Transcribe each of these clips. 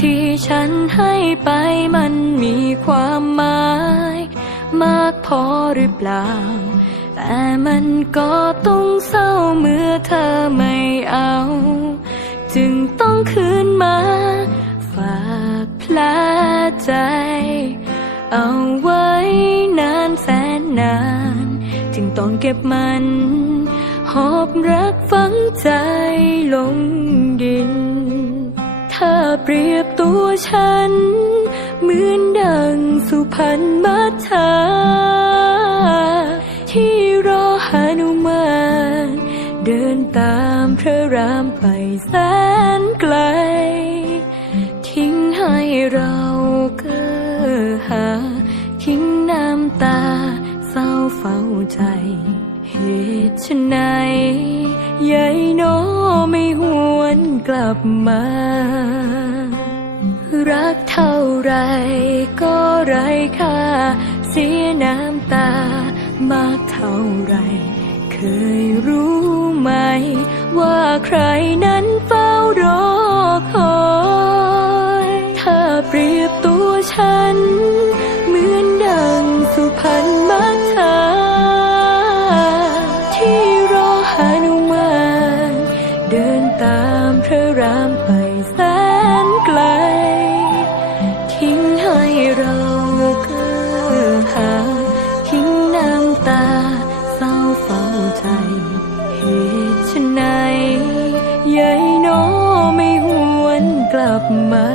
ที่ฉันให้ไปมันมีความหมาย มากพอหรือเปล่า แต่มันก็ต้องเศร้าเมื่อเธอไม่เอา จึงต้องคืนมา ฝากแผลใจ เอาไว้นานแสนนาน จึงต้องเก็บมัน หอบรักฝังใจ พรรณมัทธาที่รอหานุมานเดินตามพระรามไปแสนไกล ทิ้งให้เราเกอหา ทิ้งน้ำตาเศร้าเฝ้าใจ เหตุไฉนยายโนไม่หวนกลับมา รักเท่า ไรก็ไรค่าเสียน้ำตามากเท่าไร เคยรู้ไหม ว่าใครนั้นเฝ้ารอคอยถ้าเปรียบตัวฉัน เหมือนดังสุพรรณมัทธาที่รอหานุมาน เดินตามพระรามไป ลับมา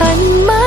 ถ้า